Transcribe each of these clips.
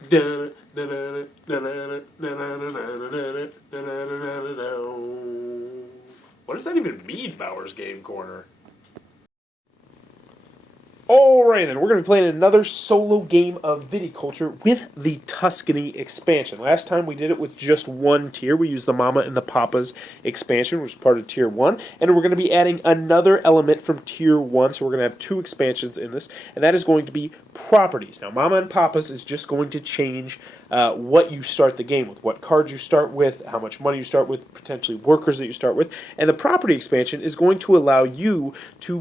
What does that even mean, Bauer's Game Corner? Alright then, we're going to be playing another solo game of Viticulture with the Tuscany expansion. Last time we did it with just one tier. We used the Mama and the Papa's expansion, which was part of Tier 1. And we're going to be adding another element from Tier 1, so we're going to have two expansions in this. And that is going to be properties. Now, Mama and Papa's is just going to change what you start the game with, what cards you start with, how much money you start with, potentially workers that you start with. And the property expansion is going to allow you to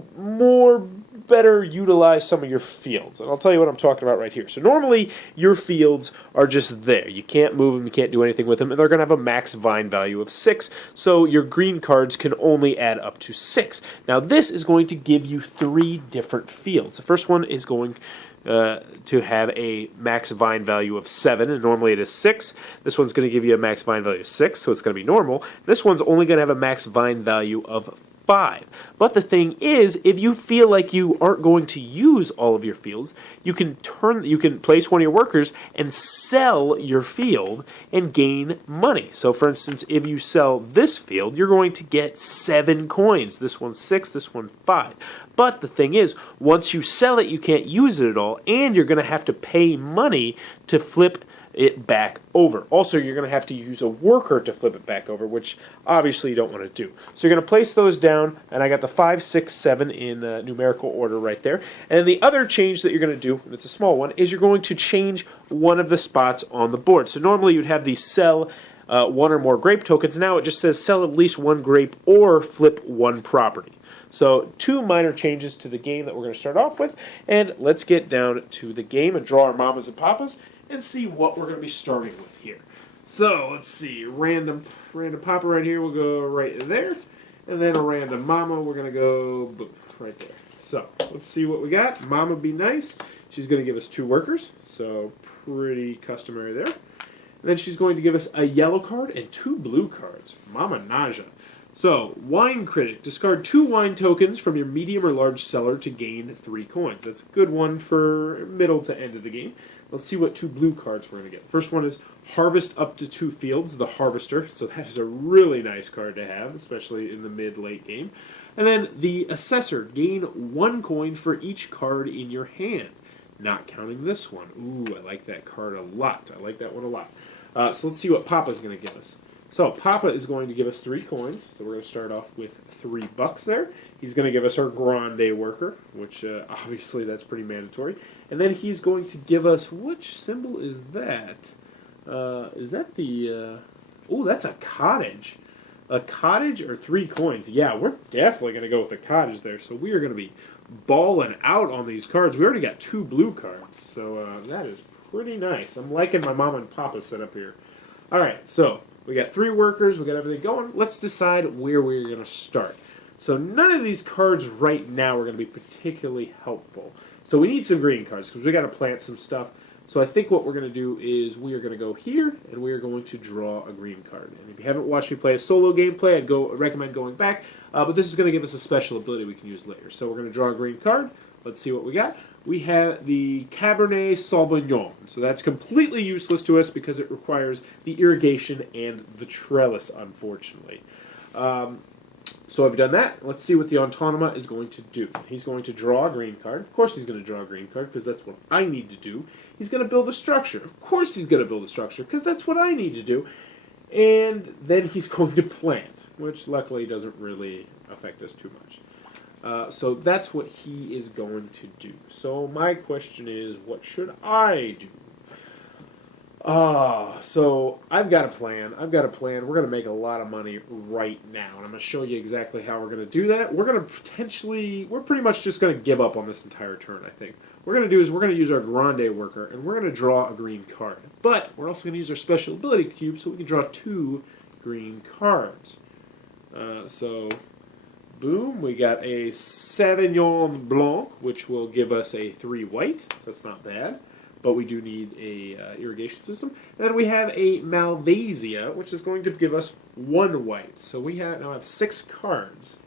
better utilize some of your fields. And I'll tell you what I'm talking about right here. So normally your fields are just there. You can't move them, you can't do anything with them, and they're going to have a max vine value of 6. So your green cards can only add up to 6. Now this is going to give you 3 different fields. The first one is going to have a max vine value of 7, and normally it is 6. This one's going to give you a max vine value of 6, so it's going to be normal. This one's only going to have a max vine value of 5. But the thing is, if you feel like you aren't going to use all of your fields, you can place one of your workers and sell your field and gain money. So for instance, if you sell this field, you're going to get 7 coins. This one's 6, this one 5. But the thing is, once you sell it, you can't use it at all, and you're going to have to pay money to flip it back over. Also, you're going to have to use a worker to flip it back over, which obviously you don't want to do. So you're going to place those down, and I got the 5, 6, 7 in numerical order right there. And the other change that you're going to do, and it's a small one, is you're going to change one of the spots on the board. So normally you'd have these sell 1 or more grape tokens. Now it just says sell at least 1 grape or flip 1 property. So 2 minor changes to the game that we're going to start off with, and let's get down to the game and draw our Mamas and Papas and see what we're going to be starting with here. So let's see, random Papa right here, we'll go right there, and then a random Mama, we're going to go boom, right there. So let's see what we got. Mama be nice, she's going to give us 2 workers, so pretty customary there. And then she's going to give us a yellow card and 2 blue cards. Mama Naja. So, Wine Critic. Discard 2 wine tokens from your medium or large cellar to gain 3 coins. That's a good one for middle to end of the game. Let's see what 2 blue cards we're going to get. First one is Harvest up to 2 fields, the Harvester. So that is a really nice card to have, especially in the mid-late game. And then the Assessor. Gain 1 coin for each card in your hand. Not counting this one. Ooh, I like that card a lot. I like that one a lot. So let's see what Papa's going to give us. So Papa is going to give us 3 coins. So we're going to start off with $3 there. He's going to give us our Grande worker, which obviously that's pretty mandatory. And then he's going to give us, which symbol is that? Is that the, oh, that's a cottage. A cottage or 3 coins? Yeah, we're definitely going to go with the cottage there. So we are going to be balling out on these cards. We already got 2 blue cards. So that is pretty nice. I'm liking my Mama and Papa setup here. All right, so we got 3 workers, we got everything going. Let's decide where we're going to start. So none of these cards right now are going to be particularly helpful. So we need some green cards because we got to plant some stuff. So I think what we're going to do is we are going to go here and we are going to draw a green card. And if you haven't watched me play a solo gameplay, I'd recommend going back. But this is going to give us a special ability we can use later. So we're going to draw a green card. Let's see what we got. We have the Cabernet Sauvignon. So that's completely useless to us because it requires the irrigation and the trellis, unfortunately. So I've done that. Let's see what the Autonoma is going to do. He's going to draw a green card. Of course he's going to draw a green card because that's what I need to do. He's going to build a structure. Of course he's going to build a structure because that's what I need to do. And then he's going to plant, which luckily doesn't really affect us too much. So that's what he is going to do. So my question is, what should I do? So I've got a plan. We're going to make a lot of money right now, and I'm going to show you exactly how we're going to do that. We're pretty much just going to give up on this entire turn, I think. What we're going to do is we're going to use our Grande worker, and we're going to draw a green card. But we're also going to use our special ability cube so we can draw 2 green cards. So boom, we got a Sauvignon Blanc, which will give us a 3 white, so that's not bad. But we do need a irrigation system. And then we have a Malvasia, which is going to give us 1 white. So we now have 6 cards.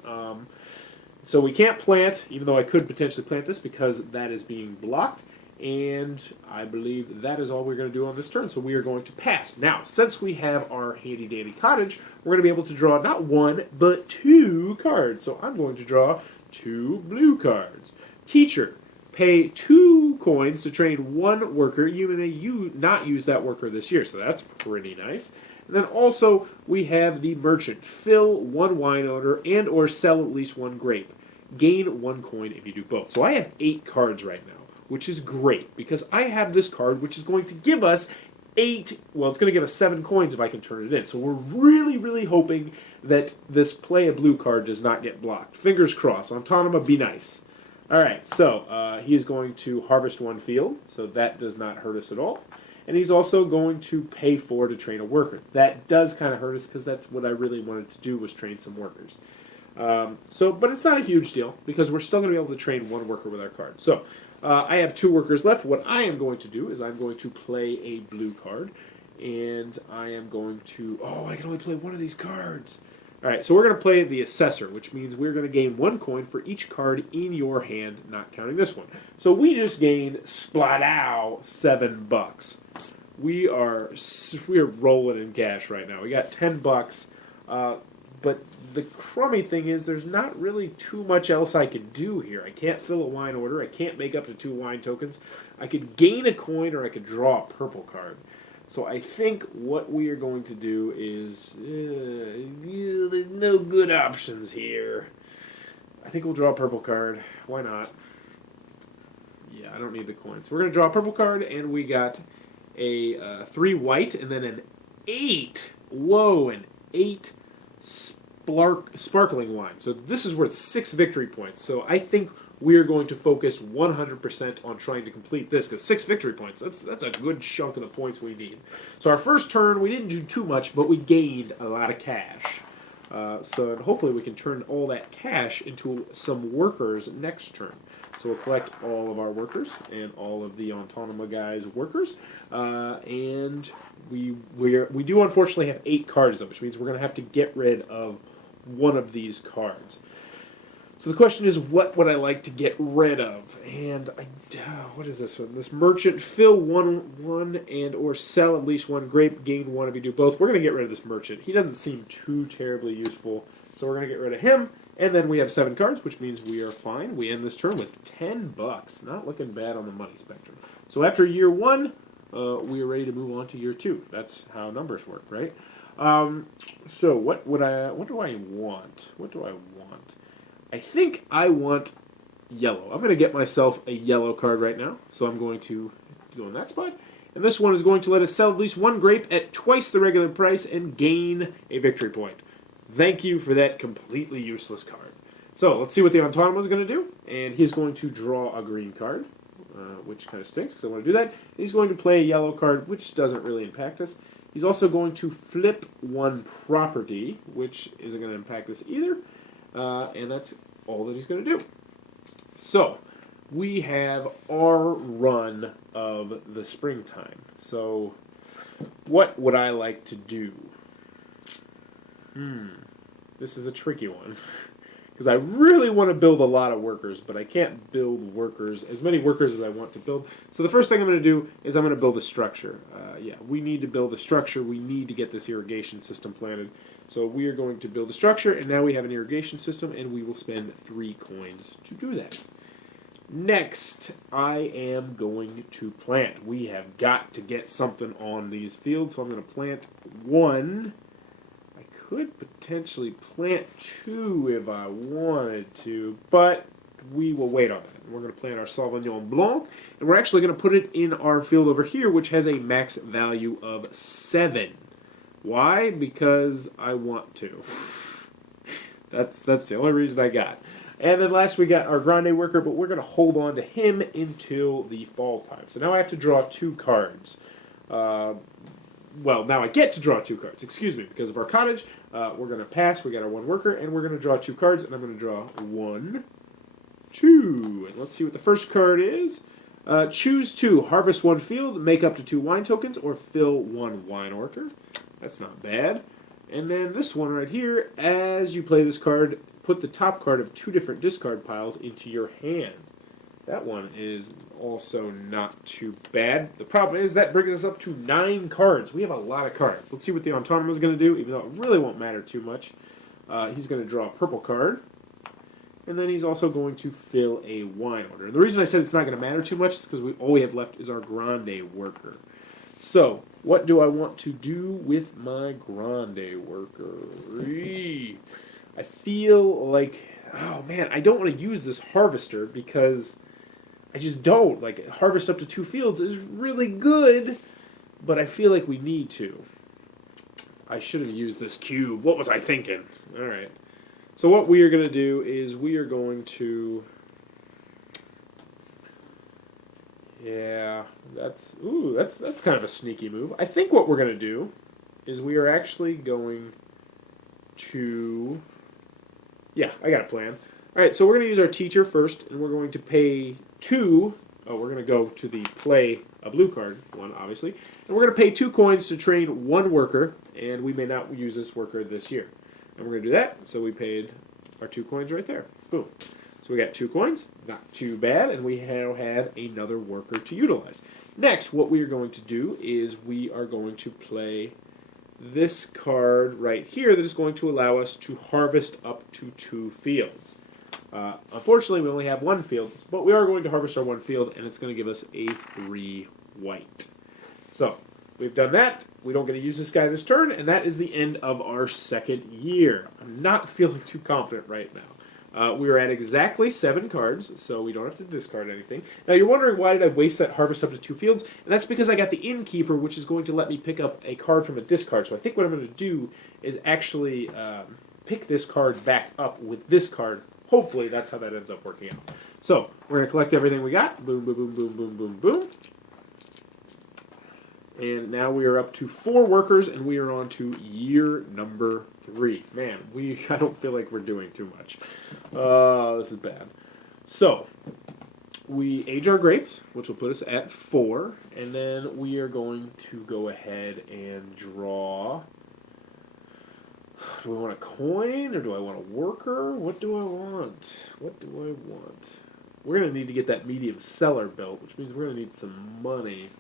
So we can't plant, even though I could potentially plant this because that is being blocked. And I believe that is all we're going to do on this turn, so we are going to pass. Now, since we have our handy-dandy cottage, we're going to be able to draw not one, but two cards. So I'm going to draw two blue cards. Teacher, pay 2 coins to train 1 worker. You may not use that worker this year, so that's pretty nice. And then also, we have the merchant. Fill 1 wine odor and or sell at least 1 grape. Gain 1 coin if you do both. So I have 8 cards right now, which is great, because I have this card, which is going to give us 8, well, it's going to give us 7 coins if I can turn it in. So we're really, really hoping that this play a blue card does not get blocked. Fingers crossed. Autonoma, be nice. All right, so he is going to harvest 1 field, so that does not hurt us at all. And he's also going to pay 4 to train a worker. That does kind of hurt us, because that's what I really wanted to do, was train some workers. But it's not a huge deal, because we're still going to be able to train 1 worker with our card. So I have 2 workers left. What I am going to do is I'm going to play a blue card, and I am going to... Oh, I can only play 1 of these cards. All right, so we're going to play the Assessor, which means we're going to gain 1 coin for each card in your hand, not counting this one. So we just gained, splatow, $7. We are rolling in cash right now. We got $10, but the crummy thing is there's not really too much else I can do here. I can't fill a wine order. I can't make up to 2 wine tokens. I could gain a coin, or I could draw a purple card. So I think what we are going to do is... there's no good options here. I think we'll draw a purple card. Why not? Yeah, I don't need the coins. We're going to draw a purple card, and we got a 3 white, and then an 8. Whoa, an 8 sparkling wine. So this is worth 6 victory points. So I think we are going to focus 100% on trying to complete this, because 6 victory points, that's a good chunk of the points we need. So our first turn, we didn't do too much, but we gained a lot of cash. So hopefully we can turn all that cash into some workers next turn. So we'll collect all of our workers and all of the Autonoma guys' workers. And we do unfortunately have 8 cards, though, which means we're going to have to get rid of 1 of these cards. So the question is, what would I like to get rid of? And what is this one? This merchant, fill 1 and or sell at least 1 grape, gain 1 if you do both. We're going to get rid of this merchant. He doesn't seem too terribly useful, so we're going to get rid of him. And then we have 7 cards, which means we are fine. We end this turn with $10. Not looking bad on the money spectrum. So after year 1, we are ready to move on to year 2. That's how numbers work, right? So what do I want? What do I want? I think I want yellow. I'm going to get myself a yellow card right now. So I'm going to go in that spot. And this one is going to let us sell at least 1 grape at twice the regular price and gain a victory point. Thank you for that completely useless card. So let's see what the Autonoma is going to do. And he's going to draw a green card, which kind of stinks because I want to do that. He's going to play a yellow card, which doesn't really impact us. He's also going to flip 1 property, which isn't going to impact us either. And that's all that he's going to do. So, we have our run of the springtime. So, what would I like to do? This is a tricky one. Because I really want to build a lot of workers, but I can't build workers, as many workers as I want to build. So the first thing I'm going to do is I'm going to build a structure. Yeah, we need to build a structure. We need to get this irrigation system planted. So we are going to build a structure, and now we have an irrigation system, and we will spend 3 coins to do that. Next, I am going to plant. We have got to get something on these fields, so I'm going to plant 1. I could potentially plant 2 if I wanted to, but we will wait on that. We're going to plant our Sauvignon Blanc, and we're actually going to put it in our field over here, which has a max value of 7. Why? Because I want to. That's the only reason I got. And then last we got our Grande worker, but we're going to hold on to him until the fall time. So now I have to draw 2 cards. Well, now I get to draw 2 cards, excuse me, because of our cottage. We're going to pass, we got our 1 worker, and we're going to draw 2 cards, and I'm going to draw 1, 2. And let's see what the first card is. Choose 2, harvest 1 field, make up to 2 wine tokens, or fill 1 wine order. That's not bad. And then this one right here, as you play this card, put the top card of 2 different discard piles into your hand. That one is also not too bad. The problem is that brings us up to 9 cards. We have a lot of cards. Let's see what the Autonomo is going to do, even though it really won't matter too much. He's going to draw a purple card. And then he's also going to fill a wine order. And the reason I said it's not going to matter too much is because all we have left is our Grande worker. So, what do I want to do with my Grande worker? I feel like, oh man, I don't want to use this harvester because I just don't. Like, harvest up to 2 fields is really good, but I feel like we need to. I should have used this cube. What was I thinking? All right. So what we are going to do is we are going to... Yeah, that's kind of a sneaky move. I think what we're going to do is we are actually going to... Yeah, I got a plan. All right, so we're going to use our teacher first, and we're going to pay 2... Oh, we're going to go to the play a blue card one, obviously. And we're going to pay 2 coins to train 1 worker, and we may not use this worker this year. And we're going to do that, so we paid our 2 coins right there. Boom. So we got 2 coins, not too bad, and we now have another worker to utilize. Next, what we are going to do is we are going to play this card right here that is going to allow us to harvest up to 2 fields. Unfortunately, we only have 1 field, but we are going to harvest our 1 field, and it's going to give us a 3 white. So, we've done that. We don't get to use this guy this turn, and that is the end of our 2nd year. I'm not feeling too confident right now. We are at exactly 7 cards, so we don't have to discard anything. Now, you're wondering why did I waste that harvest up to 2 fields, and that's because I got the Innkeeper, which is going to let me pick up a card from a discard. So I think what I'm going to do is actually pick this card back up with this card. Hopefully, that's how that ends up working out. So, we're going to collect everything we got. Boom, boom, boom, boom, boom, boom, boom. And now we are up to 4 workers, and we are on to year number 3. Man, I don't feel like we're doing too much. This is bad. So, we age our grapes, which will put us at 4, and then we are going to go ahead and draw... Do I want a coin, or do I want a worker? What do I want? What do I want? We're going to need to get that medium cellar built, which means we're going to need some money.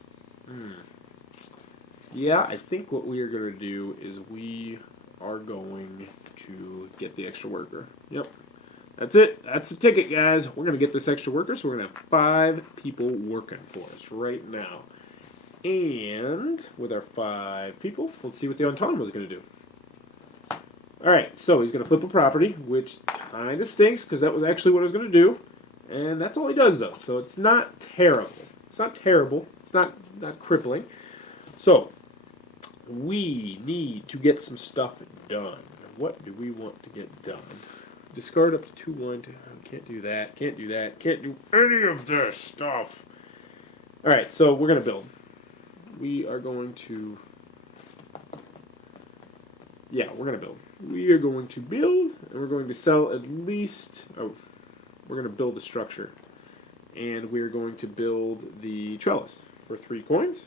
Yeah, I think what we are going to do is we are going to get the extra worker. Yep. That's it. That's the ticket, guys. We're going to get this extra worker, so we're going to have 5 people working for us right now. And with our 5 people, let's see what the Autonomo is going to do. Alright, so he's going to flip a property, which kind of stinks, because that was actually what I was going to do. And that's all he does, though. So it's not terrible. It's not terrible. It's not crippling. So, we need to get some stuff done. What do we want to get done? Discard up to 2 1. Can't do that. Can't do that. Can't do any of this stuff. Alright, so we're going to build. We are going to... Yeah, we're going to build. We are going to build, and we're going to sell at least... Oh, we're going to build the structure. And we're going to build the trellis for 3 coins.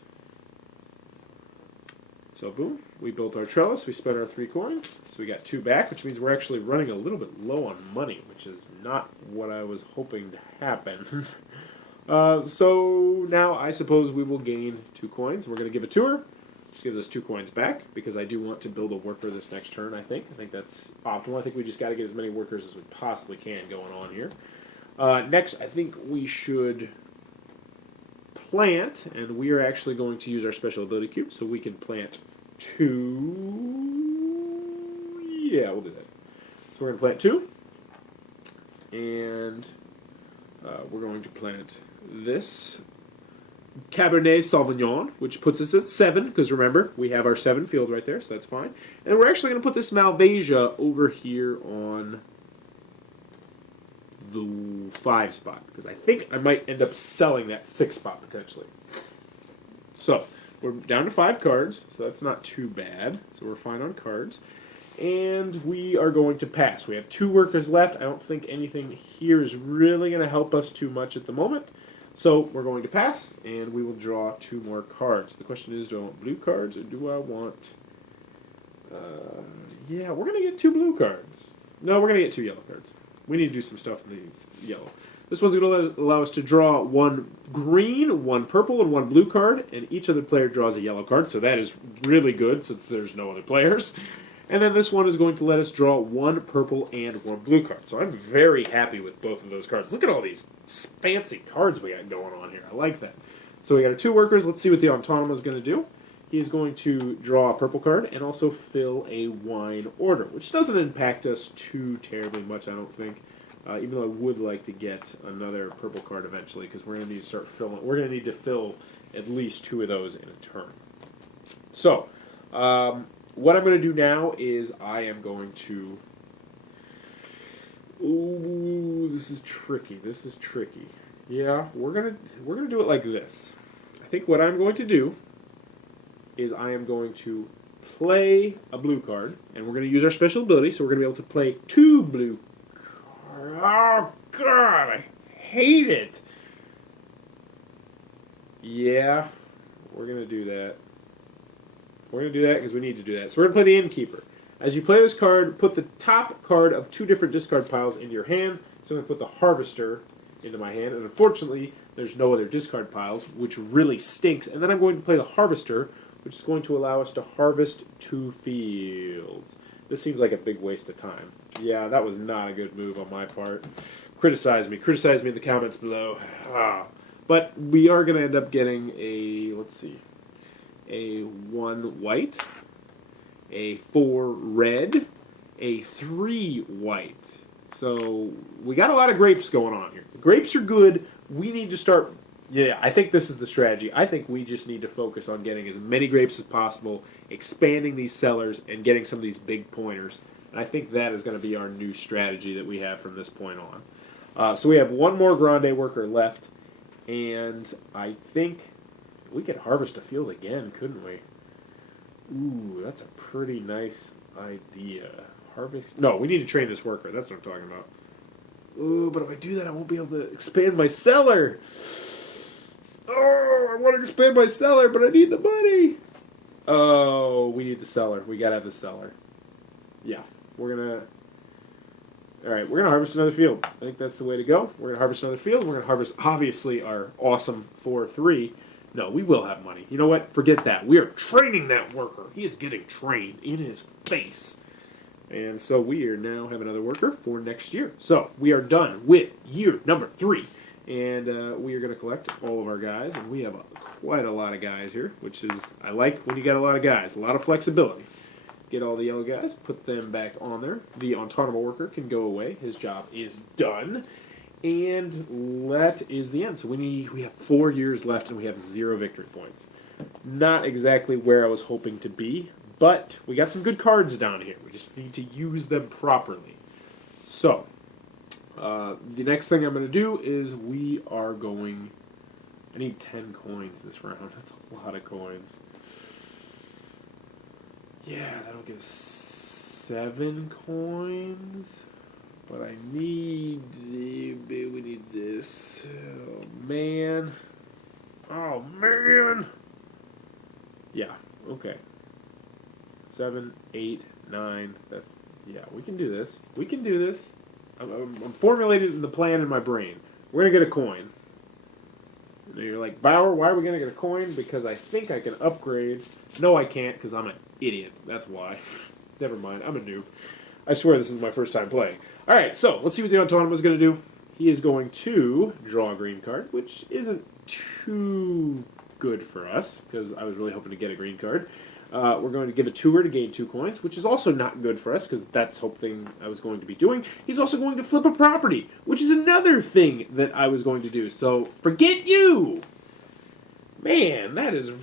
So, boom. We built our trellis. We spent our 3 coins. So we got 2 back, which means we're actually running a little bit low on money, which is not what I was hoping to happen. So now I suppose we will gain 2 coins. We're going to give it to her. Just gives us 2 coins back, because I do want to build a worker this next turn, I think. I think that's optimal. I think we just got to get as many workers as we possibly can going on here. Next, I think we should plant, and we are actually going to use our special ability cube, so we can plant 2... Yeah, we'll do that. So we're going to plant 2, and we're going to plant this Cabernet Sauvignon, which puts us at 7, because remember, we have our 7 field right there, so that's fine. And we're actually going to put this Malvasia over here on the 5 spot, because I think I might end up selling that 6 spot, potentially. So, we're down to 5 cards, so that's not too bad. So we're fine on cards. And we are going to pass. We have 2 workers left. I don't think anything here is really going to help us too much at the moment. So we're going to pass, and we will draw 2 more cards. The question is, do I want blue cards, or do I want... yeah, we're going to get 2 blue cards. No, we're going to get 2 yellow cards. We need to do some stuff in these yellow. This one's going to allow us to draw one green, one purple, and one blue card, and each other player draws a yellow card, so that is really good since there's no other players. And then this one is going to let us draw one purple and one blue card. So I'm very happy with both of those cards. Look at all these fancy cards we got going on here. I like that. So we got our two workers. Let's see what the Autonoma is going to do. He is going to draw a purple card and also fill a wine order, which doesn't impact us too terribly much, I don't think. Even though I would like to get another purple card eventually, because we're going to need to start filling. We're going to need to fill at least 2 of those in a turn. So, what I'm going to do now is I am going to. Ooh, this is tricky. This is tricky. Yeah, we're gonna do it like this. I think what I'm going to do is I am going to play a blue card, and we're going to use our special ability, so we're going to be able to play 2 blue cards. Oh, God, I hate it. Yeah, we're going to do that. We're going to do that because we need to do that. So we're going to play the Innkeeper. As you play this card, put the top card of 2 different discard piles into your hand. So I'm going to put the Harvester into my hand, and unfortunately, there's no other discard piles, which really stinks. And then I'm going to play the Harvester, which is going to allow us to harvest 2 fields. This seems like a big waste of time. Yeah, that was not a good move on my part. Criticize me in the comments below. But we are going to end up getting a, let's see, a 1 white, a 4 red, a 3 white. So we got a lot of grapes going on here. The grapes are good. We need to start. Yeah, I think this is the strategy. I think we just need to focus on getting as many grapes as possible, expanding these cellars, and getting some of these big pointers. And I think that is going to be our new strategy that we have from this point on. So we have 1 more Grande worker left, and I think we could harvest a field again, couldn't we? Ooh, that's a pretty nice idea. Harvest? No, we need to train this worker. That's what I'm talking about. Ooh, but if I do that, I won't be able to expand my cellar. Oh, I want to expand my cellar, but I need the money. Oh, we need the cellar. We gotta have the cellar. Yeah, we're gonna. All right, we're gonna harvest another field. I think that's the way to go. We're gonna harvest another field. We're gonna harvest obviously our awesome 4-3. No, we will have money. You know what? Forget that. We are training that worker. He is getting trained in his face. And so we are now have another worker for next year. So we are done with year number 3. And we are going to collect all of our guys. And we have quite a lot of guys here, which is, I like when you got a lot of guys. A lot of flexibility. Get all the yellow guys, put them back on there. The Autonoma worker can go away. His job is done. And that is the end. So we have 4 years left and we have 0 victory points. Not exactly where I was hoping to be. But we got some good cards down here. We just need to use them properly. So, the next thing I'm going to do is we are going. I need 10 coins this round. That's a lot of coins. Yeah, that'll give us 7 coins. But I need. We need this. Oh, man. Oh, man. Yeah, okay. 7, 8, 9. That's, yeah, we can do this. We can do this. I'm formulating the plan in my brain. We're going to get a coin. And you're like, Bauer, why are we going to get a coin? Because I think I can upgrade. No, I can't, because I'm an idiot. That's why. Never mind. I'm a noob. I swear this is my first time playing. All right, so let's see what the Autonoma is going to do. He is going to draw a green card, which isn't too good for us, because I was really hoping to get a green card. We're going to give a tour to gain 2 coins, which is also not good for us, because that's something I was going to be doing. He's also going to flip a property, which is another thing that I was going to do. So, forget you! Man, that is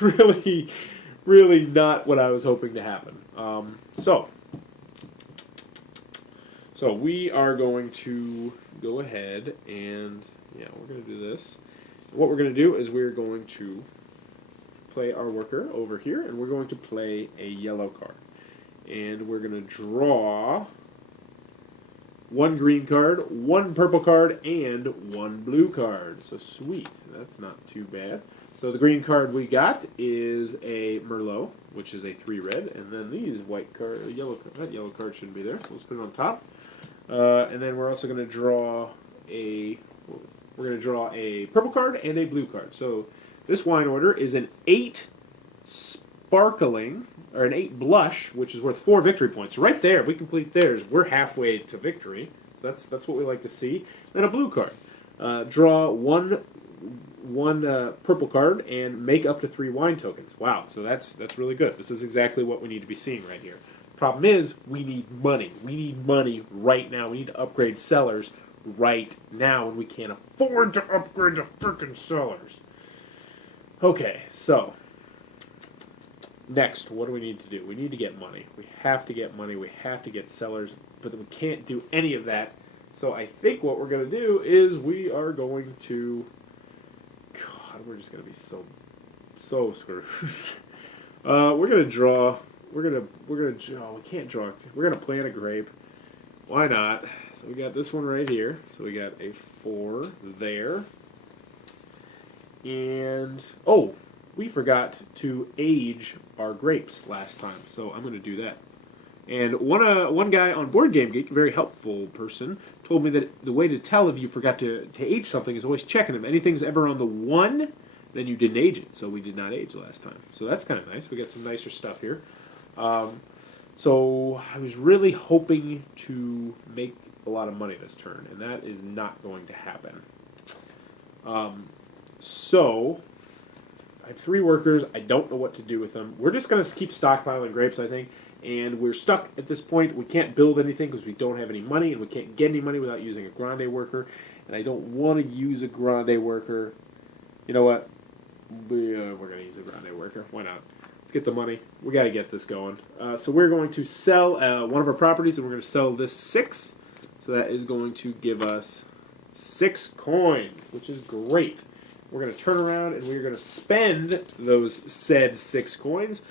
really, really not what I was hoping to happen. So we are going to go ahead and, yeah, we're going to do this. What we're going to do is we're going to play our worker over here, and we're going to play a yellow card. And we're going to draw 1 green card, 1 purple card, and 1 blue card. So sweet. That's not too bad. So the green card we got is a Merlot, which is a 3 red, and then these yellow card shouldn't be there. So let's put it on top. And then we're also going to draw a purple card and a blue card. So this wine order is an 8 sparkling, or an 8 blush, which is worth 4 victory points. So right there, if we complete theirs, we're halfway to victory. So that's what we like to see. Then a blue card. Draw one purple card and make up to 3 wine tokens. Wow, so that's really good. This is exactly what we need to be seeing right here. Problem is, we need money. We need money right now. We need to upgrade cellars right now, and we can't afford to upgrade the frickin' cellars. Okay, so next, what do we need to do? We need to get money. We have to get money. We have to get cellars, but we can't do any of that. So I think what we're going to do is we are going to... God, we're just going to be so screwed. We're going to draw... we can't draw. We're going to plant a grape. Why not? So we got this one right here. So we got a 4 there. And, oh, we forgot to age our grapes last time. So I'm going to do that. And one guy on Board Game Geek, a very helpful person, told me that the way to tell if you forgot to age something is always checking if anything's ever on the 1, then you didn't age it. So we did not age last time. So that's kind of nice. We got some nicer stuff here. So I was really hoping to make a lot of money this turn, and that is not going to happen. So I have 3 workers. I don't know what to do with them. We're just going to keep stockpiling grapes, I think, and we're stuck at this point. We can't build anything because we don't have any money, and we can't get any money without using a grande worker, and I don't want to use a grande worker. You know what? We're going to use a grande worker. Why not? Let's get the money. We got to get this going. So we're going to sell one of our properties, and we're going to sell this 6. So that is going to give us 6 coins, which is great. We're going to turn around, and we're going to spend those said 6 coins.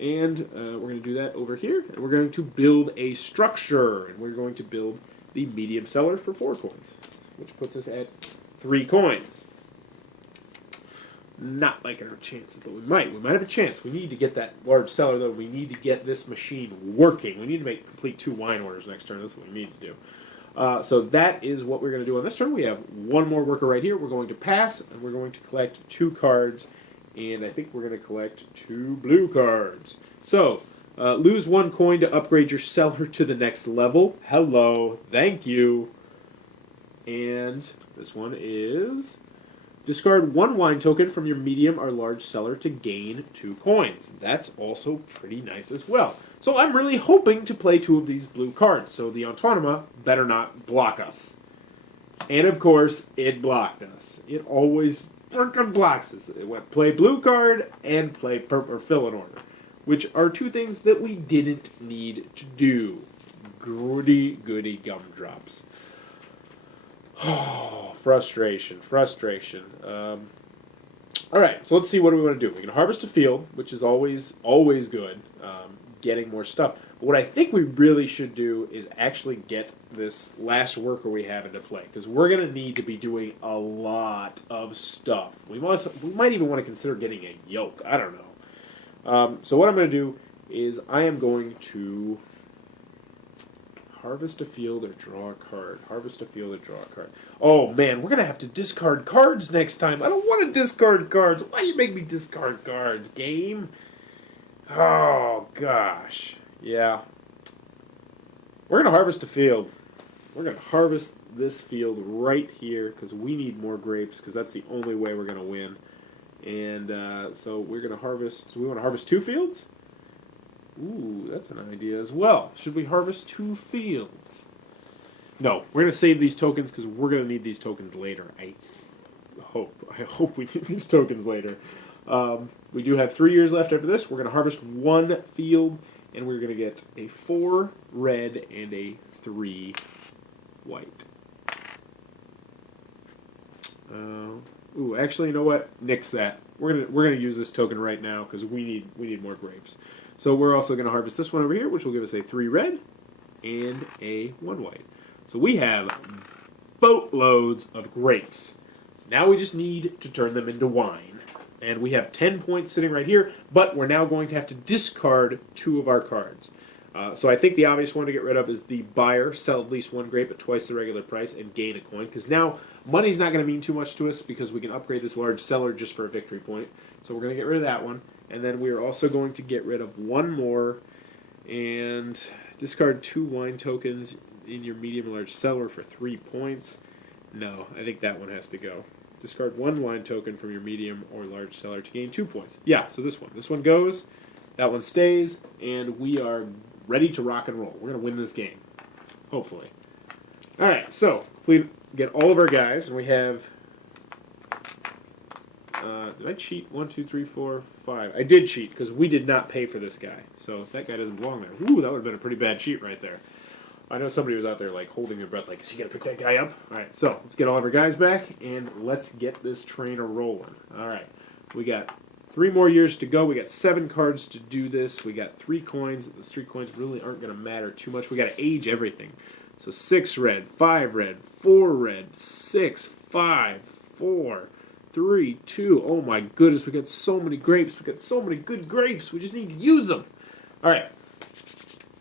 And we're going to do that over here. And we're going to build a structure. And we're going to build the medium cellar for 4 coins, which puts us at 3 coins. Not liking our chances, but we might. We might have a chance. We need to get that large cellar, though. We need to get this machine working. We need to complete 2 wine orders next turn. That's what we need to do. So that is what we're going to do on this turn. We have 1 more worker right here. We're going to pass, and we're going to collect 2 cards. And I think we're going to collect 2 blue cards. So, lose 1 coin to upgrade your cellar to the next level. Hello. Thank you. And this one is... discard 1 wine token from your medium or large cellar to gain 2 coins. That's also pretty nice as well. So I'm really hoping to play 2 of these blue cards. So the Autonoma better not block us. And of course, it blocked us. It always freaking blocks us. It went play blue card and play purple or fill an order, which are 2 things that we didn't need to do. Goody gumdrops. Oh, frustration. All right, so let's see what do we want to do. We're going to harvest a field, which is always good, getting more stuff. But what I think we really should do is actually get this last worker we have into play, because we're going to need to be doing a lot of stuff. We might even want to consider getting a yoke. I don't know. So what I'm going to do is I am going to... harvest a field or draw a card. Harvest a field or draw a card. Oh, man, we're going to have to discard cards next time. I don't want to discard cards. Why do you make me discard cards, game? Oh, gosh. Yeah. We're going to harvest a field. We're going to harvest this field right here because we need more grapes because that's the only way we're going to win. And so we're going to harvest... do we want to harvest 2 fields? Ooh, that's an idea as well. Should we harvest 2 fields? No, we're going to save these tokens because we're going to need these tokens later. I hope we need these tokens later. We do have 3 years left after this. We're going to harvest 1 field, and we're going to get a 4 red and a 3 white. Ooh, actually, you know what? Nix that. We're gonna use this token right now because we need more grapes. So we're also going to harvest this one over here, which will give us a 3 red and a 1 white. So we have boatloads of grapes. Now we just need to turn them into wine. And we have 10 points sitting right here, but we're now going to have to discard 2 of our cards. So I think the obvious one to get rid of is the buyer, sell at least one grape at twice the regular price and gain a coin. Because now money's not going to mean too much to us because we can upgrade this large cellar just for a victory point. So we're going to get rid of that one. And then we are also going to get rid of one more and discard 2 wine tokens in your medium large cellar for 3 points. No, I think that one has to go. Discard 1 wine token from your medium or large cellar to gain 2 points. Yeah, so this one. This one goes, that one stays, and we are ready to rock and roll. We're going to win this game. Hopefully. Alright, so we get all of our guys, and we have... did I cheat? 1, 2, 3, 4, 5. I did cheat, because we did not pay for this guy. So if that guy doesn't belong there. Ooh, that would have been a pretty bad cheat right there. I know somebody was out there like holding their breath, like, is he going to pick that guy up? Alright, so let's get all of our guys back, and let's get this train a-rolling. Alright, we got 3 more years to go. We got 7 cards to do this. We got 3 coins. Those 3 coins really aren't going to matter too much. We got to age everything. So 6 red, 5 red, 4 red, 6, 5, 4, 3, 2. Oh my goodness, we got so many grapes. We got so many good grapes. We just need to use them. Alright.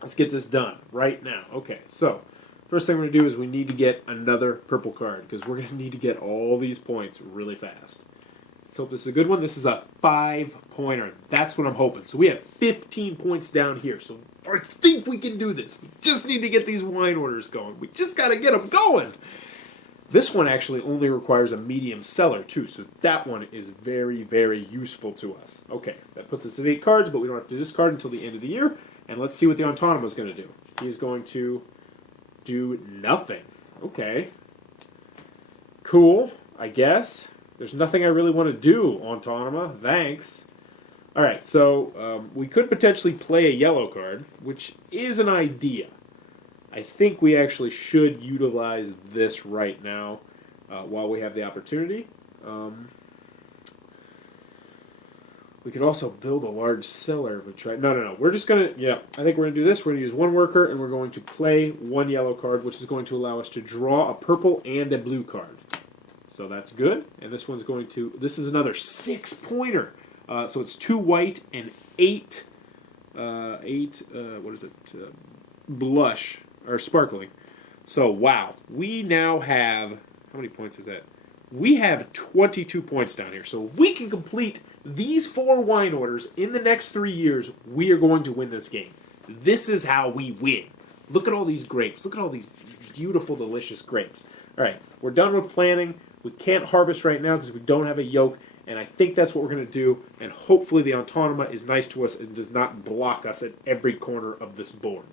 Let's get this done right now. Okay, so first thing we're going to do is we need to get another purple card because we're going to need to get all these points really fast. Let's hope this is a good one. This is a 5-pointer. That's what I'm hoping. So we have 15 points down here. So I think we can do this. We just need to get these wine orders going. We just got to get them going. This one actually only requires a medium cellar too, so that one is very, very useful to us. Okay, that puts us at 8 cards, but we don't have to discard until the end of the year. And let's see what the Autonoma is going to do. He's going to do nothing. Okay. Cool, I guess. There's nothing I really want to do, Autonoma. Thanks. Alright, so we could potentially play a yellow card, which is an idea. I think we actually should utilize this right now while we have the opportunity. We could also build a large cellar, but try. No. We're just gonna. Yeah, I think we're gonna do this. We're gonna use 1 worker, and we're going to play 1 yellow card, which is going to allow us to draw a purple and a blue card. So that's good. And this one's going to. This is another 6-pointer. So it's 2 white and 8. What is it? Blush or sparkling. So wow, we now have. How many points is that? We have 22 points down here. So if we can complete these 4 wine orders in the next 3 years, we are going to win this game. This is how we win. Look at all these grapes. Look at all these beautiful, delicious grapes. All right, we're done with planting. We can't harvest right now because we don't have a yoke, and I think that's what we're going to do, and hopefully the Autonoma is nice to us and does not block us at every corner of this board.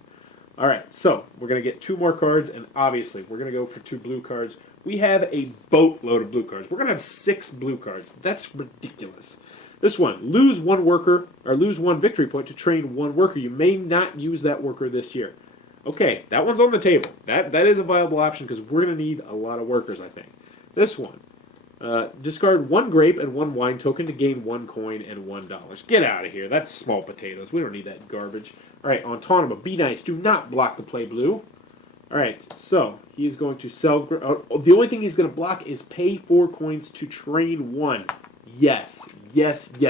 All right, so we're going to get 2 more cards, and obviously we're going to go for 2 blue cards. We have a boatload of blue cards. We're going to have 6 blue cards. That's ridiculous. This one, lose 1 worker, or lose 1 victory point to train 1 worker. You may not use that worker this year. Okay, that one's on the table. That is a viable option because we're going to need a lot of workers, I think. This one, discard 1 grape and 1 wine token to gain 1 coin and $1. Get out of here. That's small potatoes. We don't need that garbage. All right, Autonoma, be nice. Do not block the play blue. All right, so he is going to sell. The only thing he's going to block is pay 4 coins to train 1. Yes.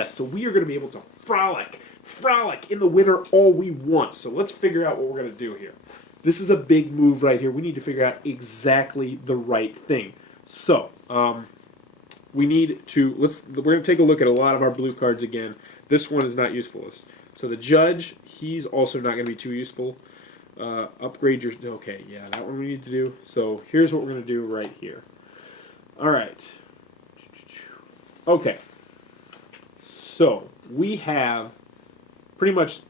So we are going to be able to frolic in the winter all we want. So let's figure out what we're going to do here. This is a big move right here. We need to figure out exactly the right thing. So we need to we're going to take a look at a lot of our blue cards again. This one is not useful. So the judge, he's also not going to be too useful. Upgrade your... Okay, yeah, that one we need to do. So here's what we're going to do right here. All right. Okay. So we have pretty much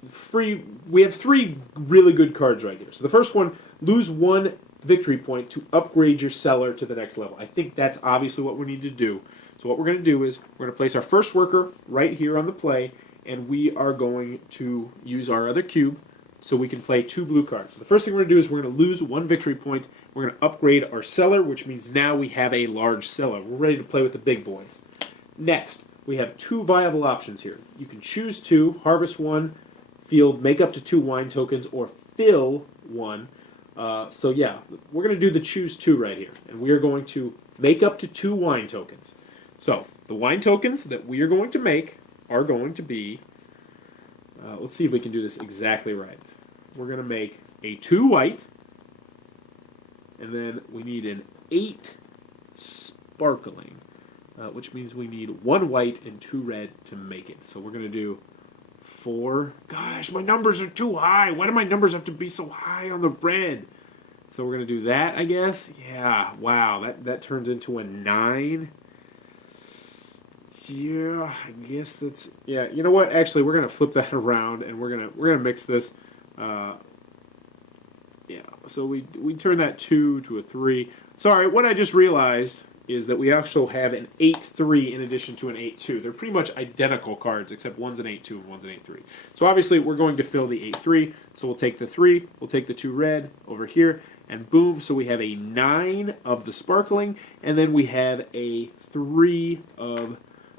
we have 3 really good cards right here. So the first one, lose 1 victory point to upgrade your cellar to the next level. I think that's obviously what we need to do. So what we're going to do is we're going to place our first worker right here on the play, and we are going to use our other cube so we can play 2 blue cards. So the first thing we're going to do is we're going to lose 1 victory point. We're going to upgrade our cellar, which means now we have a large cellar. We're ready to play with the big boys. Next, we have 2 viable options here. You can choose 2, harvest 1, field, make up to 2 wine tokens, or fill 1. So yeah, we're going to do the choose 2 right here. And we are going to make up to 2 wine tokens. So the wine tokens that we are going to make are going to be... let's see if we can do this exactly right. we're going to make a 2 white, and then we need an 8 sparkling, which means we need 1 white and 2 red to make it. So we're going to do 4. Gosh, my numbers are too high. Why do my numbers have to be so high on the red? So we're going to do that, I guess. Yeah, wow, that turns into a 9. Yeah, I guess that's, yeah, you know what? Actually, we're going to flip that around, and we're going to mix this. Yeah, so we turn that 2 to a 3. Sorry, what I just realized is that we also have an 8-3 in addition to an 8-2. They're pretty much identical cards, except one's an 8-2 and one's an 8-3. So obviously, we're going to fill the 8-3. So we'll take the 3, we'll take the 2 red over here, and boom, so we have a 9 of the sparkling, and then we have a 3 of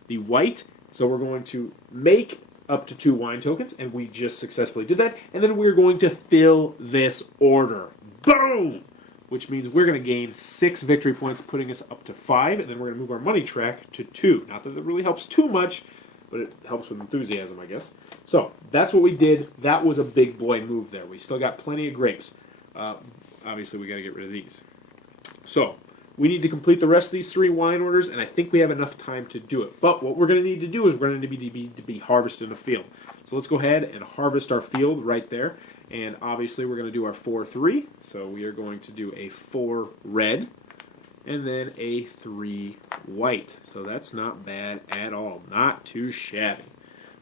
the white. So we're going to make up to 2 wine tokens, and we just successfully did that. And then we're going to fill this order. Boom! Which means we're going to gain 6 victory points, putting us up to 5, and then we're going to move our money track to 2. Not that really helps too much, but it helps with enthusiasm, I guess. So that's what we did. That was a big boy move there. We still got plenty of grapes. Obviously, we got to get rid of these. So we need to complete the rest of these 3 wine orders, and I think we have enough time to do it. But what we're going to need to do is we're going to need to be harvesting a field. So let's go ahead and harvest our field right there. And obviously, we're going to do our 4-3. So we are going to do a 4 red, and then a 3 white. So that's not bad at all. Not too shabby.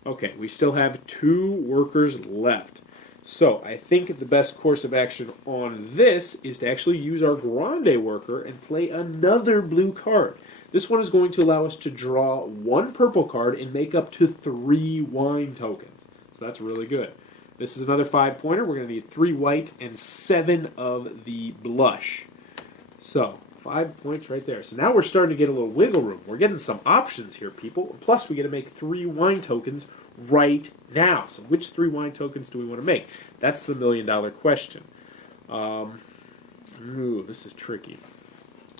Okay, we still have 2 workers left. So I think the best course of action on this is to actually use our Grande worker and play another blue card. This one is going to allow us to draw 1 purple card and make up to 3 wine tokens. So that's really good. This is another 5-pointer. We're going to need 3 white and 7 of the blush. So 5 points right there. So now we're starting to get a little wiggle room. We're getting some options here, people. Plus, we get to make 3 wine tokens right now. So which 3 wine tokens do we want to make? That's the million-dollar question. Ooh, this is tricky.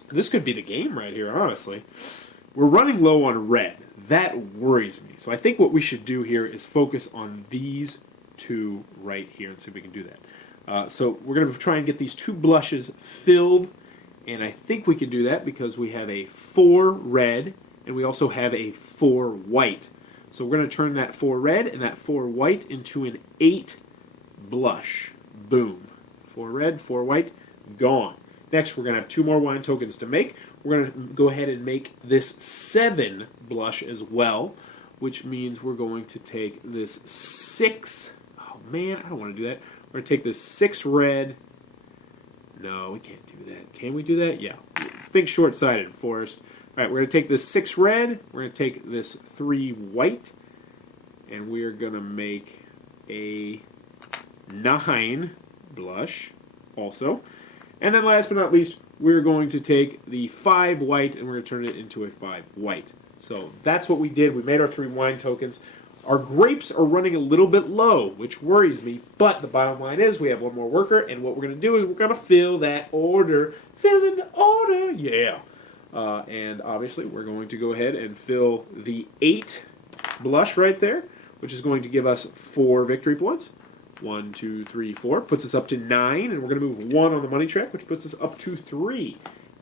This could be the game right here, honestly. We're running low on red. That worries me. So I think what we should do here is focus on these 2 right here and see if we can do that. So we're going to try and get these 2 blushes filled, and I think we can do that because we have a 4 red and we also have a 4 white. So we're going to turn that 4 red and that 4 white into an 8 blush. Boom. 4 red, 4 white, gone. Next, we're going to have 2 more wine tokens to make. We're going to go ahead and make this 7 blush as well, which means we're going to take this 6. Oh, man, I don't want to do that. We're going to take this 6 red. No, we can't do that. Can we do that? Yeah. Think short-sighted, Forrest. All right, we're going to take this 6 red. We're going to take this 3 white. And we're going to make a 9 blush also. And then last but not least, we're going to take the 5 white and we're going to turn it into a 5 white. So that's what we did. We made our 3 wine tokens. Our grapes are running a little bit low, which worries me. But the bottom line is we have 1 more worker, and what we're going to do is we're going to fill that order. Fill in the order, yeah. And obviously we're going to go ahead and fill the 8 blush right there, which is going to give us 4 victory points. 1, 2, 3, 4. Puts us up to 9, and we're going to move 1 on the money track, which puts us up to 3.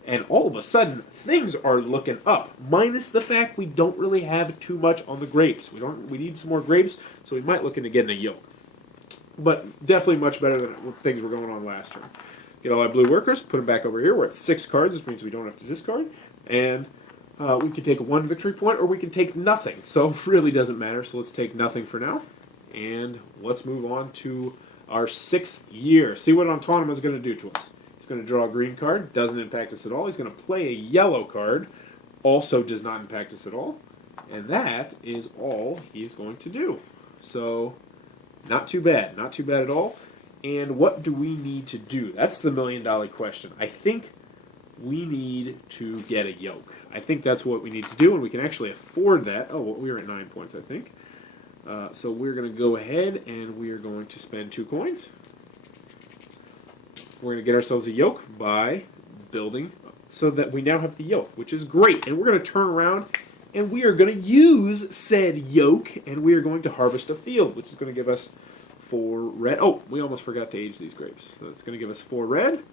And all of a sudden, things are looking up, minus the fact we don't really have too much on the grapes. We need some more grapes, so we might look into getting a yolk. But definitely much better than things were going on last turn. Get all our blue workers, put them back over here. We're at 6 cards, which means we don't have to discard. And we can take 1 victory point, or we can take nothing. So it really doesn't matter, so let's take nothing for now. And let's move on to our 6th year. See what Antonima is going to do to us. He's going to draw a green card. Doesn't impact us at all. He's going to play a yellow card. Also does not impact us at all. And that is all he's going to do. So, not too bad. Not too bad at all. And what do we need to do? That's the million-dollar question. I think we need to get a yoke. I think that's what we need to do, and we can actually afford that. Oh, well, we were at 9 points, I think. So we're going to go ahead and we are going to spend 2 coins. We're going to get ourselves a yoke by building so that we now have the yoke, which is great. And we're going to turn around and we are going to use said yoke and we are going to harvest a field, which is going to give us 4 red. Oh, we almost forgot to age these grapes. So it's going to give us 4 red,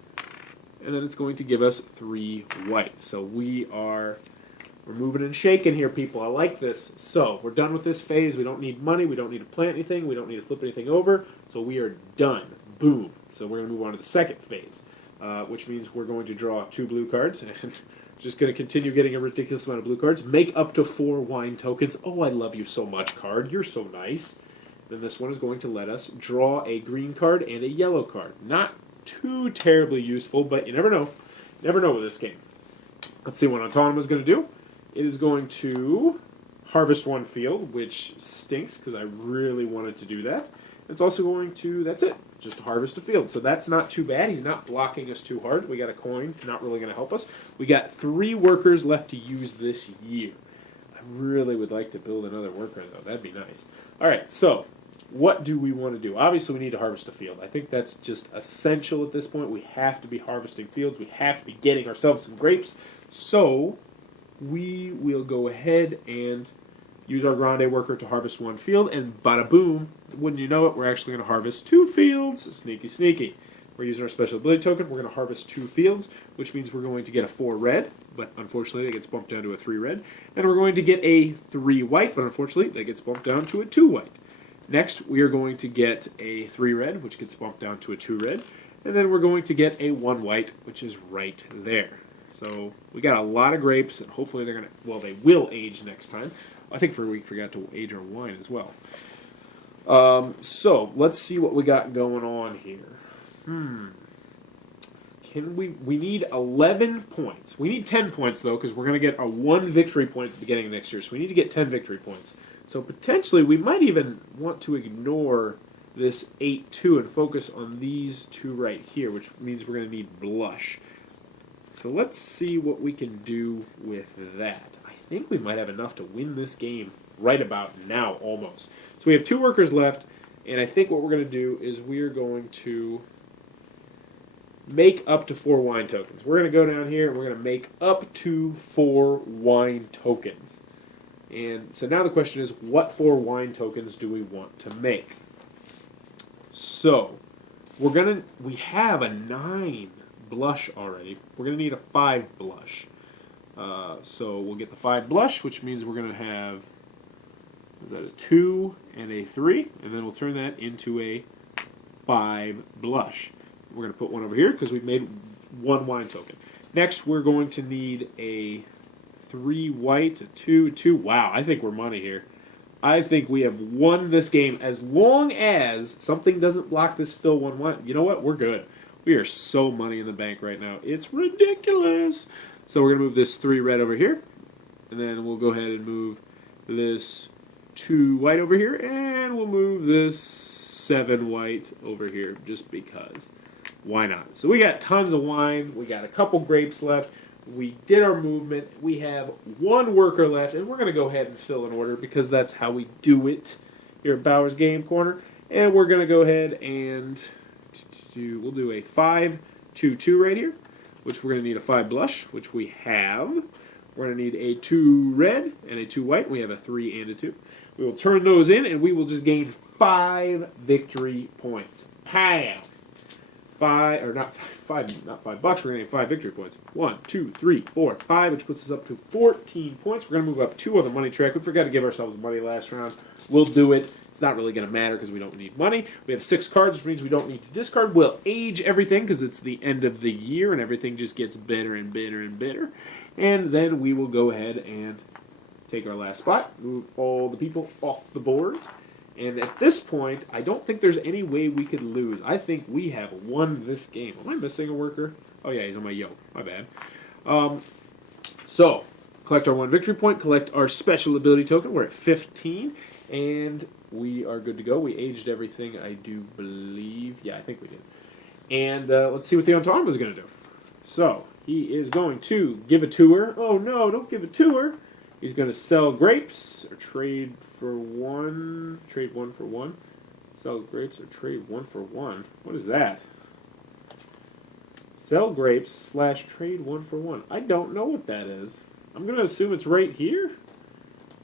and then it's going to give us 3 white. So we're moving and shaking here, people. I like this. So we're done with this phase. We don't need money. We don't need to plant anything. We don't need to flip anything over. So we are done. Boom. So we're going to move on to the second phase, which means we're going to draw 2 blue cards and just going to continue getting a ridiculous amount of blue cards. Make up to 4 wine tokens. Oh, I love you so much, card. You're so nice. Then this one is going to let us draw a green card and a yellow card. Not too terribly useful, but you never know. Never know with this game. Let's see what Autonomo is going to do. It is going to harvest 1 field, which stinks because I really wanted to do that. It's also going to, that's it, just harvest a field. So that's not too bad. He's not blocking us too hard. We got a coin, not really going to help us. We got 3 workers left to use this year. I really would like to build another worker, though. That'd be nice. All right, so what do we want to do? Obviously, we need to harvest a field. I think that's just essential at this point. We have to be harvesting fields. We have to be getting ourselves some grapes. So we will go ahead and use our Grande worker to harvest 1 field, and bada boom, wouldn't you know it, we're actually going to harvest 2 fields. Sneaky, sneaky. We're using our special ability token. We're going to harvest 2 fields, which means we're going to get a 4 red, but unfortunately that gets bumped down to a 3 red. And we're going to get a 3 white, but unfortunately that gets bumped down to a 2 white. Next, we are going to get a 3 red, which gets bumped down to a 2 red. And then we're going to get a 1 white, which is right there. So we got a lot of grapes, and hopefully they're going to, well, they will age next time. I think we forgot to age our wine as well. So let's see what we got going on here. We need 11 points. We need 10 points, though, because we're going to get a 1 victory point at the beginning of next year. So we need to get 10 victory points. So potentially we might even want to ignore this 8-2 and focus on these 2 right here, which means we're going to need blush. So let's see what we can do with that. I think we might have enough to win this game right about now, almost. So we have 2 workers left, and I think what we're going to do is we're going to make up to 4 wine tokens. We're going to go down here, and we're going to make up to 4 wine tokens. And so now the question is, what 4 wine tokens do we want to make? So we have a 9 blush already. We're going to need a 5 blush. So we'll get the 5 blush, which means we're going to have, is that a 2 and a 3, and then we'll turn that into a 5 blush. We're going to put 1 over here because we've made 1 wine token. Next, we're going to need a 3 white, a 2, 2. Wow, I think we're money here. I think we have won this game as long as something doesn't block this fill 1 wine. You know what? We're good. We are so money in the bank right now. It's ridiculous. So we're going to move this 3 red over here, and then we'll go ahead and move this 2 white over here, and we'll move this 7 white over here just because. Why not? So we got tons of wine. We got a couple grapes left. We did our movement. We have 1 worker left, and we're going to go ahead and fill an order because that's how we do it here at Bowers Game Corner. And we're going to go ahead and we'll do a 5-2-2 right here, which we're going to need a 5 blush, which we have. We're going to need a 2 red and a 2 white. We have a 3 and a 2. We will turn those in, and we will just gain 5 victory points. Pow! 5, or not 5, not $5. We're going to get 5 victory points. 1, 2, 3, 4, 5, which puts us up to 14 points. We're going to move up 2 on the money track. We forgot to give ourselves money last round. We'll do it. It's not really going to matter because we don't need money. We have 6 cards, which means we don't need to discard. We'll age everything because it's the end of the year and everything just gets better and better and better. And then we will go ahead and take our last spot, move all the people off the board. And at this point, I don't think there's any way we could lose. I think we have won this game. Am I missing a worker? Oh, yeah, he's on my yoke. My bad. So, collect our 1 victory point, collect our special ability token. We're at 15, and we are good to go. We aged everything, I do believe. Yeah, I think we did. And let's see what the Autonomo is going to do. So, he is going to give a tour. Oh, no, don't give a tour. He's going to sell grapes or trade for 1. Trade 1 for 1. Sell grapes or trade 1 for 1. What is that? Sell grapes / trade 1 for 1. I don't know what that is. I'm going to assume it's right here.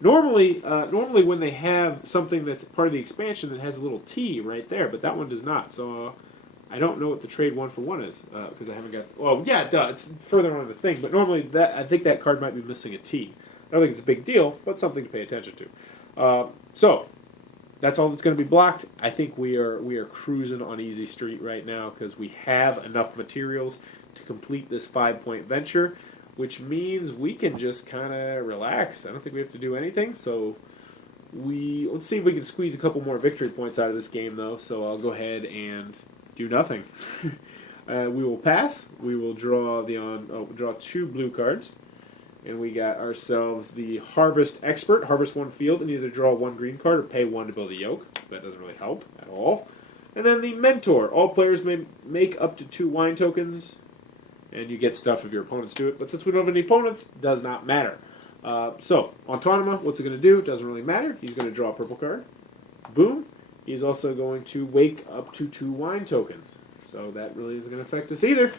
Normally when they have something that's part of the expansion that has a little T right there, but that one does not. So I don't know what the trade 1-for-1 is because I haven't got. Well, yeah, it does. It's further on in the thing, but normally I think that card might be missing a T. I don't think it's a big deal, but something to pay attention to. So that's all that's going to be blocked. I think we are cruising on easy street right now because we have enough materials to complete this 5-point venture, which means we can just kind of relax. I don't think we have to do anything. So let's see if we can squeeze a couple more victory points out of this game, though. So I'll go ahead and do nothing. We will pass. We will draw draw 2 blue cards. And we got ourselves the Harvest Expert. Harvest 1 field and either draw 1 green card or pay 1 to build a yoke. That doesn't really help at all. And then the Mentor. All players may make up to 2 wine tokens. And you get stuff if your opponents do it. But since we don't have any opponents, it does not matter. So, Autonoma, what's it going to do? It doesn't really matter. He's going to draw a purple card. Boom. He's also going to wake up to 2 wine tokens. So that really isn't going to affect us either.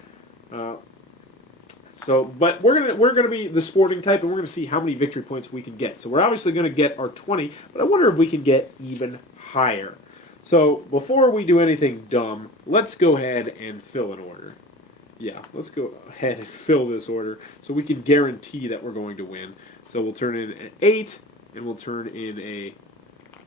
But we're gonna be the sporting type, and we're gonna see how many victory points we can get. So we're obviously gonna get our 20, but I wonder if we can get even higher. So before we do anything dumb, let's go ahead and fill an order. Yeah, let's go ahead and fill this order so we can guarantee that we're going to win. So we'll turn in an 8, and we'll turn in a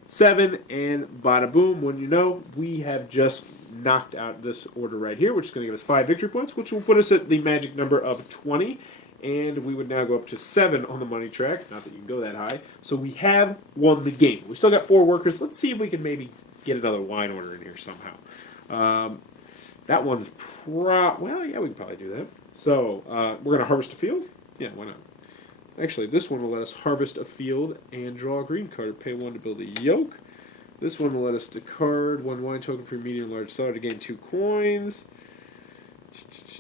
7, and bada boom, when you know, we have just knocked out this order right here, which is going to give us 5 victory points, which will put us at the magic number of 20, and we would now go up to 7 on the money track. Not that you can go that high. So we have won the game. We still got 4 workers. Let's see if we can maybe get another wine order in here somehow. That one's well, yeah, we can probably do that. So we're going to harvest a field. Yeah, why not? Actually, this one will let us harvest a field and draw a green card, pay 1 to build a yoke. This one will let us discard 1 wine token for medium large seller to gain 2 coins.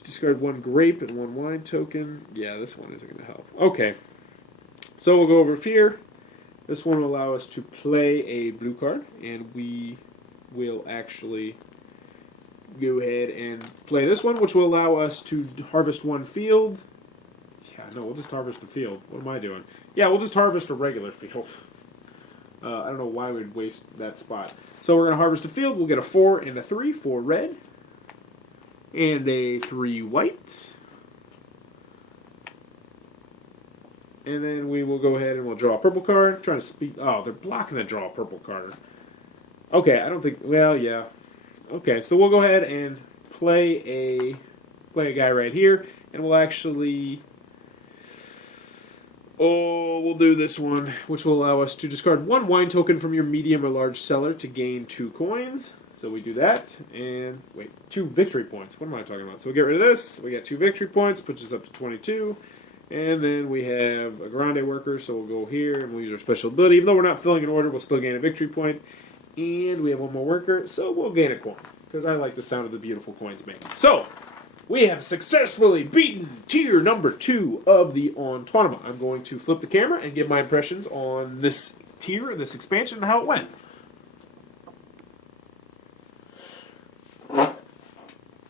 Discard 1 grape and 1 wine token. Yeah, this one isn't going to help. Okay. So we'll go over here. This one will allow us to play a blue card, and we will actually go ahead and play this one, which will allow us to harvest 1 field. Yeah, no, we'll just harvest a field. What am I doing? Yeah, we'll just harvest a regular field. I don't know why we'd waste that spot. So we're going to harvest a field. We'll get a 4 and a 3, 4 red, and a 3 white. And then we will go ahead and we'll draw a purple card. I'm trying to speak. Oh, they're blocking the draw a purple card. Okay, I don't think. Well, yeah. Okay, so we'll go ahead and play a guy right here, and we'll actually. Oh, we'll do this one, which will allow us to discard 1 wine token from your medium or large cellar to gain 2 coins. So we do that, and wait, 2 victory points. What am I talking about? So we get rid of this. We got 2 victory points, puts us up to 22. And then we have a grande worker, so we'll go here and we'll use our special ability. Even though we're not filling an order, we'll still gain a victory point. And we have 1 more worker, so we'll gain a coin, because I like the sound of the beautiful coins made. So, we have successfully beaten tier number 2 of the Autonoma. I'm going to flip the camera and give my impressions on this tier, this expansion, and how it went.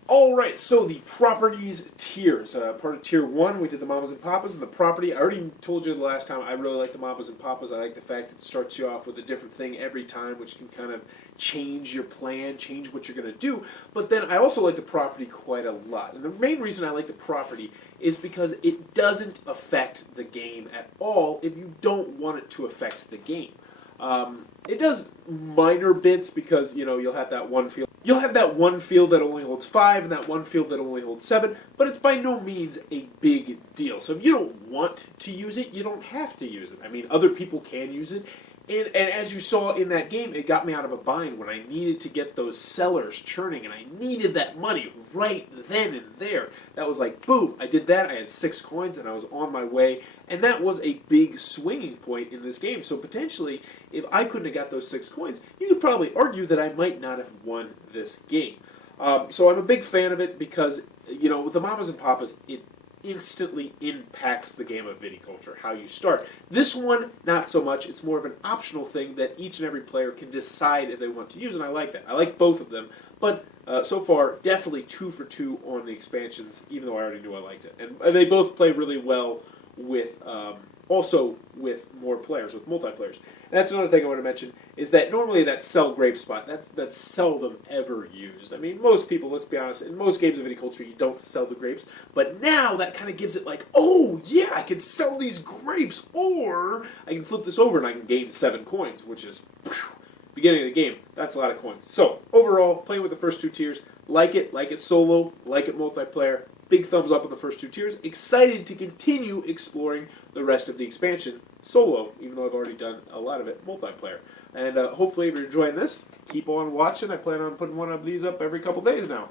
Alright, so the properties tiers. Part of tier 1, we did the Mamas and Papas, and the property, I already told you the last time, I really like the Mamas and Papas. I like the fact it starts you off with a different thing every time, which can kind of change your plan, change what you're going to do. But then I also like the property quite a lot. And the main reason I like the property is because it doesn't affect the game at all if you don't want it to affect the game. It does minor bits because, you know, you'll have that one field. You'll have that one field that only holds 5 and that one field that only holds 7, but it's by no means a big deal. So if you don't want to use it, you don't have to use it. I mean, other people can use it. And as you saw in that game, it got me out of a bind when I needed to get those sellers churning, and I needed that money right then and there. That was like, boom, I did that, I had 6 coins, and I was on my way, and that was a big swinging point in this game. So potentially, if I couldn't have got those 6 coins, you could probably argue that I might not have won this game. So I'm a big fan of it because, you know, with the Mamas and Papas, it instantly impacts the game of Viticulture, how you start. This one, not so much. It's more of an optional thing that each and every player can decide if they want to use, and I like that. I like both of them, but so far, definitely 2 for 2 on the expansions, even though I already knew I liked it. And they both play really well with also with more players, with multiplayers. And that's another thing I want to mention, is that normally that sell grape spot, that's seldom ever used. I mean, most people, let's be honest, in most games of viticulture, you don't sell the grapes. But now that kind of gives it like, oh, yeah, I can sell these grapes, or I can flip this over and I can gain 7 coins, which is, beginning of the game, that's a lot of coins. So, overall, playing with the first 2 tiers, like it solo, like it multiplayer. Big thumbs up on the first 2 tiers. Excited to continue exploring the rest of the expansion solo, even though I've already done a lot of it multiplayer. And hopefully if you're enjoying this, keep on watching. I plan on putting one of these up every couple days now.